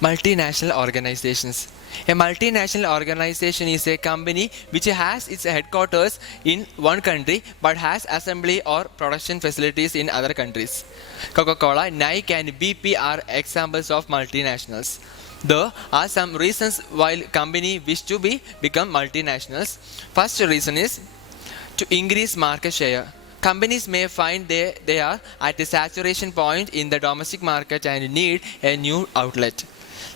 Multinational organizations. A multinational organization is a company which has its headquarters in one country but has assembly or production facilities in other countries. Coca-Cola, Nike, and BP are examples of multinationals. There are some reasons why companies wish to become multinationals. First reason is to increase market share. Companies may find they are at a saturation point in the domestic market and need a new outlet.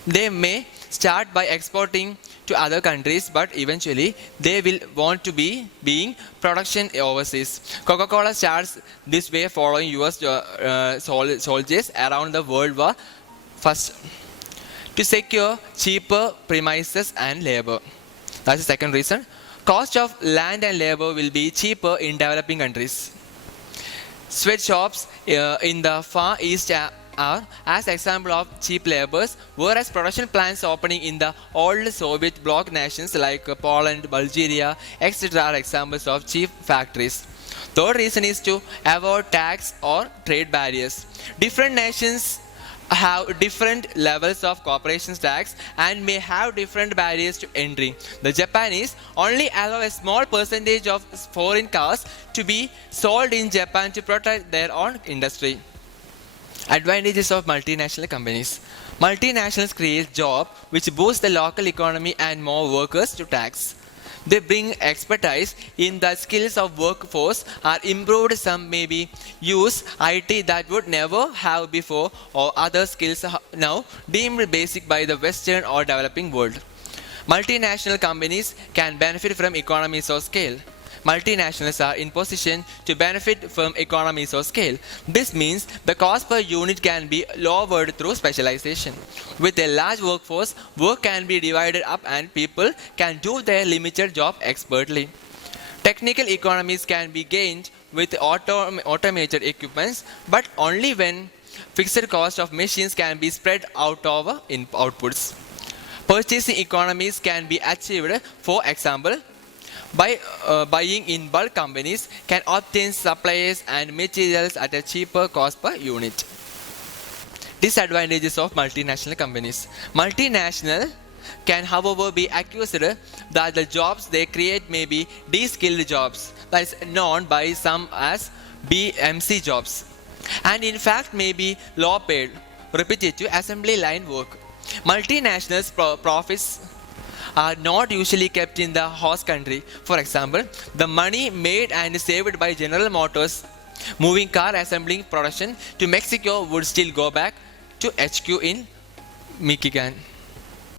They may start by exporting to other countries, but eventually they will want to be being production overseas. Coca-Cola starts this way following US soldiers around the world war first to secure cheaper premises and labor. That's the second reason. Cost of land and labor will be cheaper in developing countries. Sweatshops in the Far East are as example of cheap labors, whereas production plants opening in the old Soviet bloc nations like Poland, Bulgaria, etc. are examples of cheap factories. Third reason is to avoid tax or trade barriers. Different nations have different levels of corporation tax and may have different barriers to entry. The Japanese only allow a small percentage of foreign cars to be sold in Japan to protect their own industry. Advantages of multinational companies. Multinationals create jobs which boost the local economy and more workers to tax. They bring expertise in the skills of workforce are improved. Some maybe use IT that would never have before or other skills now deemed basic by the Western or developing world. Multinational companies can benefit from economies of scale. Multinationals are in position to benefit from economies of scale. This means the cost per unit can be lowered through specialization. With a large workforce, work can be divided up and people can do their limited job expertly. Technical economies can be gained with automated equipments, but only when fixed cost of machines can be spread out over in outputs. Purchasing economies can be achieved, for example, by buying in bulk. Companies can obtain supplies and materials at a cheaper cost per unit. Disadvantages of multinational companies. Multinational can however be accused that the jobs they create may be de-skilled jobs, that is known by some as BMC jobs, and in fact may be low paid, repetitive assembly line work. Multinationals' profits are not usually kept in the host country. For example, the money made and saved by General Motors moving car assembling production to Mexico would still go back to HQ in Michigan.